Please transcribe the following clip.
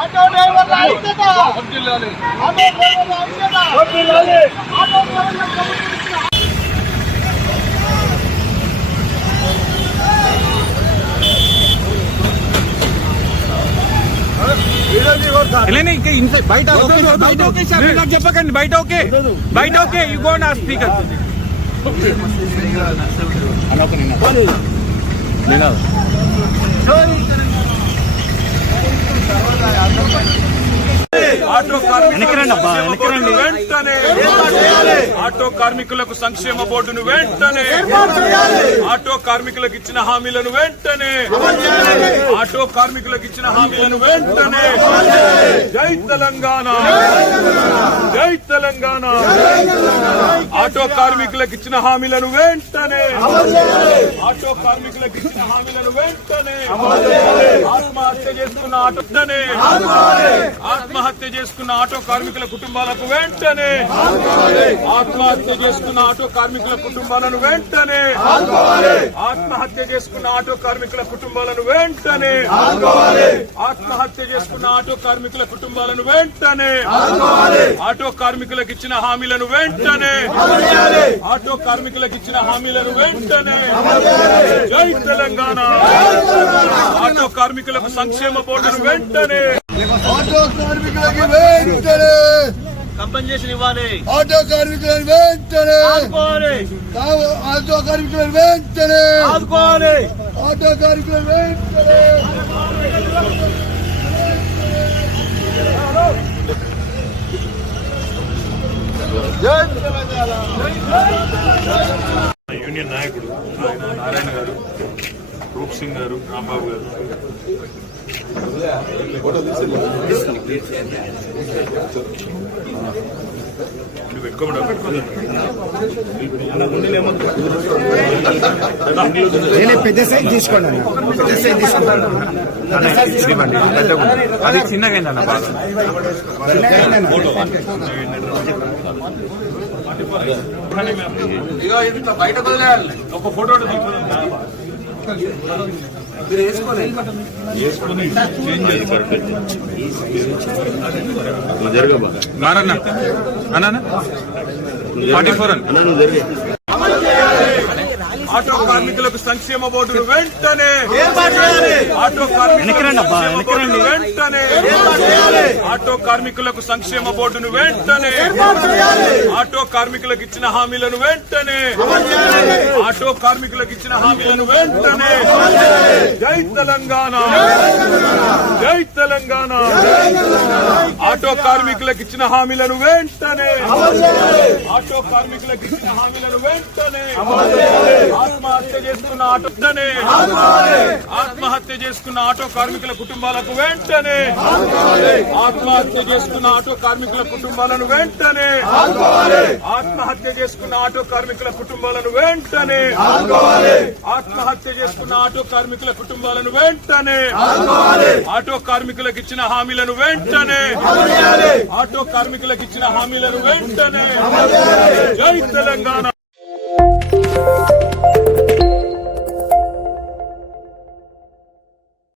Auto డ్రైవర్ల ఐక్యత, auto డ్రైవర్ల ఐక్యత, ఆటో డ్రైవర్ల చెప్పకండి బయట ఓకే బయట ఓకే యూ గో నా స్పీకర్ ఆటో కార్మికులకు సంక్షేమ బోర్డును వెంటనే ఆటో కార్మికులకు ఇచ్చిన హామీలను వెంటనే ఆటో కార్మికులకు ఇచ్చిన హామీలను వెంటనే జై తెలంగాణ జై తెలంగాణ ఆటో కార్మికులకు ఇచ్చిన హామీలను వెంటనే ఆటో కార్మికులకు ఇచ్చిన హామీలను వెంటనే ఆత్మహత్య చేసుకున్న ఆటోనే ఆత్మహత్య చేసుకున్న ఆటో కార్మికుల కుటుంబాలకు వెంటనే ఆత్మహత్య చేసుకున్న ఆటో కార్మికుల కుటుంబాలను వెంటనే ఆత్మహత్య చేసుకున్న ఆటో కార్మికుల కుటుంబాలను వెంటనే ఆత్మహత్య చేసుకున్న ఆటో కార్మికుల కుటుంబాలను వెంటనే ఆటో కార్మికులకు ఇచ్చిన హామీలను వెంటనే ఆటో కార్మికులకు ఇచ్చిన హామీలను వెంటనే జై తెలంగాణ ఆటో కార్మికులకు సంక్షేమ బోర్డును వెంటనే ఆటో కార్మికులకి వెంటనే కంపెన్సేషన్ ఇవ్వాలి ఆటో కార్మికులను వెంటనే ఆదుకోవాలి ఆటో కార్మికులను వెంటనే ఆదుకోవాలి ఆటో కార్మికులను వెంటనే యూనియన్ నాయకుడు నారాయణ గారు, రూప్ సింగ్ గారు, రాంబాబు గారు పెద్ద సైజ్ తీసుకోండి, పెద్ద సైజ్ తీసుకుంటాను. అది చిన్నగైందన్న బాగా బయటకు ఒక ఫోటో మారన్నా అన్న 44 ఆటో కార్మికులకు సంక్షేమ బోర్డును వెంటనే ఆటో కార్మికులను వెంటనే ఆటో కార్మికులకు సంక్షేమ బోర్డును వెంటనే ఆటో కార్మికులకు ఇచ్చిన హామీలను వెంటనే ఆటో కార్మికులకు ఇచ్చిన హామీలను వెంటనే జై తెలంగాణ జై తెలంగాణ ఆటో కార్మికులకు ఇచ్చిన హామీలను వెంటనే ఆటో కార్మికులకు ఇచ్చిన హామీలను వెంటనే ఆత్మహత్య చేసుకున్న ఆటోనే ఆత్మహత్య చేసుకున్న ఆటో కార్మికుల కుటుంబాలకు వెంటనే ఆత్మహత్య చేసుకున్న ఆటో కార్మికుల కుటుంబాలను వెంటనే ఆత్మహత్య చేసుకున్న ఆటో కార్మికుల కుటుంబాలను వెంటనే ఆత్మహత్య చేసుకున్న ఆటో కార్మికుల కుటుంబాలను వెంటనే ఆటో కార్మికులకు ఇచ్చిన హామీలను వెంటనే ఆటో కార్మికులకు ఇచ్చిన హామీలను వెంటనే జై తెలంగాణ.